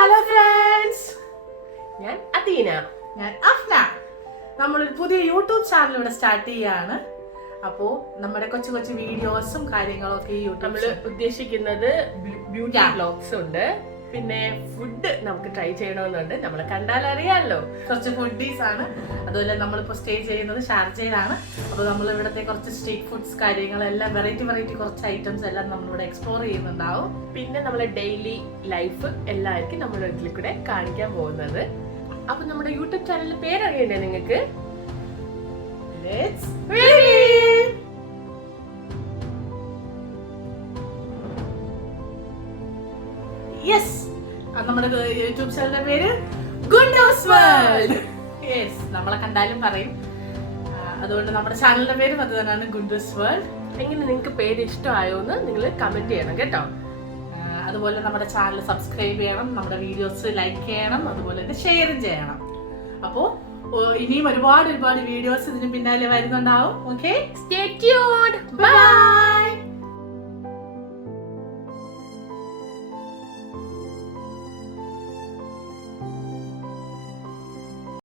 Hello friends, ഞാൻ അദീന. ഞാൻ അഫ്ന. നമ്മളൊരു പുതിയ യൂട്യൂബ് ചാനൽ ഇവിടെ സ്റ്റാർട്ട് ചെയ്യാണ്. അപ്പോൾ നമ്മുടെ കൊച്ചു കൊച്ചു വീഡിയോസും കാര്യങ്ങളൊക്കെ നമ്മൾ ഉദ്ദേശിക്കുന്നത് ബ്യൂട്ടി വ്ലോഗ്സ് ഉണ്ട്, പിന്നെ ഫുഡ് നമുക്ക് ട്രൈ ചെയ്യണമെന്നുണ്ട്. നമ്മളെ കണ്ടാൽ അറിയാമല്ലോ, കുറച്ച് ഫുഡീസ് ആണ്. അതുപോലെ നമ്മളിപ്പോൾ സ്റ്റേ ചെയ്യുന്നത് ഷാർജയിലാണ്. അപ്പോൾ നമ്മൾ ഇവിടുത്തെ കുറച്ച് സ്ട്രീറ്റ് ഫുഡ്സ് കാര്യങ്ങളെല്ലാം വെറൈറ്റി കുറച്ച് ഐറ്റംസ് എല്ലാം നമ്മളിവിടെ എക്സ്പ്ലോർ ചെയ്യുന്നുണ്ടാവും. പിന്നെ നമ്മളെ ഡെയിലി ലൈഫ് എല്ലാവർക്കും നമ്മുടെ വീട്ടിൽ കൂടെ കാണിക്കാൻ പോകുന്നത്. അപ്പൊ നമ്മുടെ യൂട്യൂബ് ചാനലിന്റെ പേരറിയണ്ടേ നിങ്ങൾക്ക്? Let's യെസ്, നമ്മുടെ യൂട്യൂബ് ചാനലിന്റെ പേര് ഗുണ്ടൂസ് വേൾഡ്. യെസ്, നമ്മളെ കണ്ടാലും പറയും. അതുകൊണ്ട് നമ്മുടെ ചാനലിന്റെ പേരും അത് തന്നെയാണ്, ഗുണ്ടൂസ് വേൾഡ്. എങ്ങനെ നിങ്ങൾക്ക് പേര് ഇഷ്ടമായോ എന്ന് നിങ്ങൾ കമന്റ് ചെയ്യണം കേട്ടോ. അതുപോലെ നമ്മുടെ ചാനൽ സബ്സ്ക്രൈബ് ചെയ്യണം, നമ്മുടെ വീഡിയോസ് ലൈക്ക് ചെയ്യണം, അതുപോലെ തന്നെ ഷെയറും ചെയ്യണം. അപ്പോൾ ഇനിയും ഒരുപാട് വീഡിയോസ് ഇതിന് പിന്നാലെ വരുന്നുണ്ടാവും. Okay, stay tune.